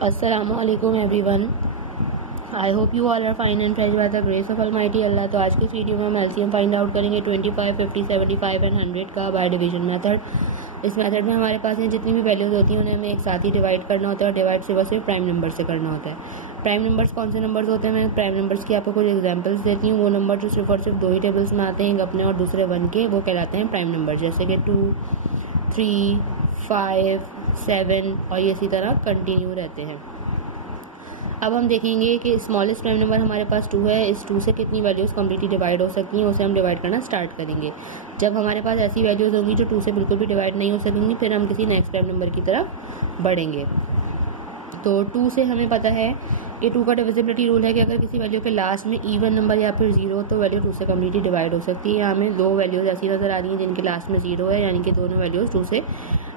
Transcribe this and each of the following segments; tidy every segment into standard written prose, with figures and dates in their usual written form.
Assalamualaikum everyone. I hope you all are fine and fresh by the grace of almighty Allah. तो आज की इस video में हम एलसीएम फाइंड आउट करेंगे 25, 50, 75 एंड 100 का बाय डिवीजन मेथड। इस मेथड में हमारे पास जितनी भी वैल्यूज होती हैं उन्हें हमें एक साथ ही डिवाइड करना होता है और डिवाइड सिर्फ प्राइम नंबर से करना होता है। प्राइम नंबर्स कौन से नंबर्स होते हैं, मैं प्राइम नंबर्स की आपको कुछ एग्जांपल्स देती हूँ। वो नंबर जो सिर्फ और सिर्फ दो ही टेबल्स में आते हैं, एक अपने और दूसरे वन के, वो कहलाते हैं प्राइम नंबर, जैसे कि 2, 3, 5, 7 और ये इसी तरह कंटिन्यू रहते हैं। अब हम देखेंगे कि स्मॉलेस्ट प्राइम नंबर हमारे पास 2 है। इस 2 से कितनी वैल्यूज कम्प्लीटली डिवाइड हो सकती हैं, उसे हम डिवाइड करना स्टार्ट करेंगे। जब हमारे पास ऐसी वैल्यूज होंगी जो 2 से बिल्कुल भी डिवाइड नहीं हो सकेंगी, फिर हम किसी नेक्स्ट प्राइम नंबर की तरफ बढ़ेंगे। तो 2 से हमें पता है कि 2 का डिविजिबिलिटी रूल है कि अगर किसी वैल्यू के लास्ट में इवन नंबर या फिर 0 तो वैल्यू 2 से कम्प्लीटली डिवाइड हो सकती है। यहाँ हमें 2 वैल्यूज ऐसी नजर आ रही हैं जिनके लास्ट में 0 है, यानी कि दोनों वैल्यूज 2 से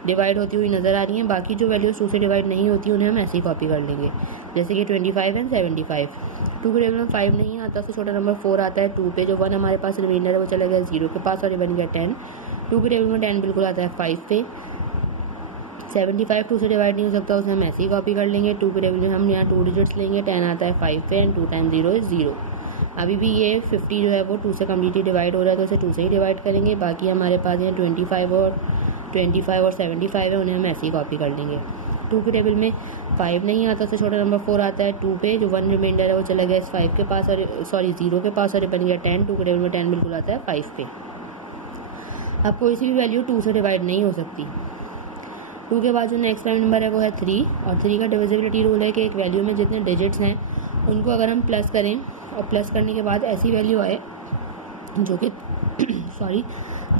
डिवाइड होती हुई नजर आ रही हैं। बाकी जो वैल्यूज 2 से डिवाइड नहीं होती उन्हें हम ऐसे ही कॉपी कर लेंगे, जैसे कि 25 एंड 75। 2 के टेबल में 5 नहीं आता, उससे छोटा नंबर 4 आता है 2 पे। जो 1 हमारे पास रिमाइंडर है वो चला गया 0 के पास और ये बन गया 10। 2 के टेबल में 10 बिल्कुल आता है 5 पे। 75 2 से डिवाइड नहीं हो सकता, उसे हम ऐसे ही कॉपी कर लेंगे। 2 के टेबल में हम यहाँ 2 डिजिट्स लेंगे, 10 आता है 5 पे एंड 2 टाइम 0 इज 0। अभी भी ये 50 जो है वो 2 से कम्प्लीटली डिवाइड हो रहा है, तो उसे 2 से ही डिवाइड करेंगे। बाकी हमारे पास यहाँ 25 और 75 है, उन्हें हम ऐसे ही कॉपी कर लेंगे। 2 के टेबल में 5 नहीं आता, उससे छोटा नंबर 4 आता है 2 पे। जो 1 रिमाइंडर है वो चला गया इस 5 के पास और 0 के पास और ये बन गया 10। 2 के टेबल में 10 बिल्कुल आता है 5 पे। अब कोई सी भी वैल्यू 2 से डिवाइड नहीं हो सकती। 2 के बाद जो नेक्स्ट प्राइम नंबर है वो है 3 और 3 का डिविजिबिलिटी रूल है कि एक वैल्यू में जितने डिजिट्स हैं उनको अगर हम प्लस करें और प्लस करने के बाद ऐसी वैल्यू आए जो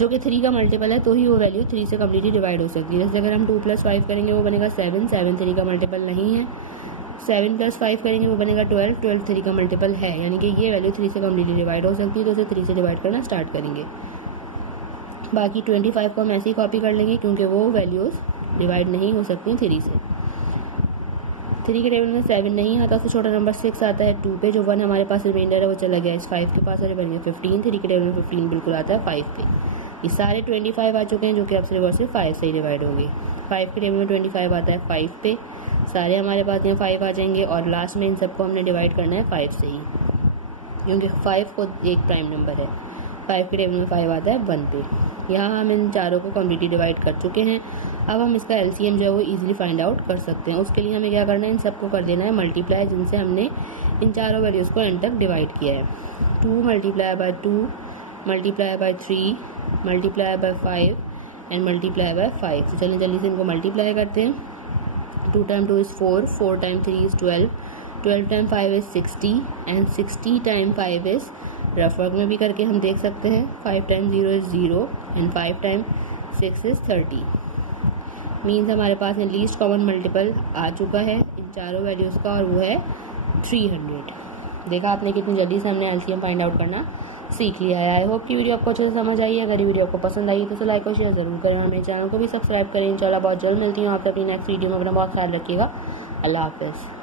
कि 3 का मल्टीपल है, तो ही वो वैल्यू 3 से कम्प्लीटली डिवाइड हो सकती है। जैसे अगर हम 2 + 5 करेंगे वो बनेगा 7, 7 3 का मल्टीपल नहीं है। 7 + 5 करेंगे वो बनेगा 12, 12 3 का मल्टीपल है, यानी कि ये वैल्यू 3 से कम्प्लीटली डिवाइड हो सकती है, तो उसे 3 से डिवाइड करना स्टार्ट करेंगे। बाकी 25 को हम ऐसे ही कॉपी कर लेंगे क्योंकि वो वैल्यूज डिवाइड नहीं हो सकती 3 से। 3 के टेबल में 7 नहीं आता, उससे छोटा नंबर 6 आता है 2 पे। जो 1 हमारे पास रिमाइंडर है वो चला गया इस 5 के पास और ये बन गया 15। 3 के टेबल में 15 बिल्कुल आता है 5 पे। ये सारे 25 आ चुके हैं जो कि अब सिर्फ 5 से ही डिवाइड होंगे। 5 के टेबल में 25 आता है 5 पे, सारे हमारे पास यहाँ 5 आ जाएंगे और लास्ट में इन सबको हमने डिवाइड करना है 5 से ही, क्योंकि 5 को एक प्राइम नंबर है। 5 के टेबल में 5 आता है 1 पे। यहाँ हम इन चारों को कम्प्लीटली डिवाइड कर चुके हैं। अब हम इसका एलसीएम जो है वो इजीली फाइंड आउट कर सकते हैं। उसके लिए हमें क्या करना है, इन सबको कर देना है मल्टीप्लाई, जिनसे हमने इन चारों वैल्यूज को एंड तक डिवाइड किया है। 2 × 2 × 3 × 5 एंड × 5। तो चलिए जल्दी से इनको मल्टीप्लाई करते हैं। 2 × 2 is 4, 4 × 3 is 12, 12 × 5 is 60 and 60 × 5 is, rough work में भी करके हम देख सकते हैं, 5 × 0 इज 0 एंड 5 × 6 इज 30। मीन्स हमारे पास लीस्ट कॉमन मल्टीपल आ चुका है इन चारों वैल्यूज का और वो है 300। देखा आपने कितनी जल्दी से हमने एलसीएम फाइंड आउट करना सीख लिया है। आई होप कि वीडियो आपको अच्छे से समझ आई है। अगर ये वीडियो आपको पसंद आई तो लाइक और शेयर जरूर करें और मेरे चैनल को भी सब्सक्राइब करें। इंशाल्लाह बहुत जल्द मिलती हूँ आपसे अपनी नेक्स्ट वीडियो में। अपना बहुत ख्याल रखिएगा। अल्लाह हाफिज़।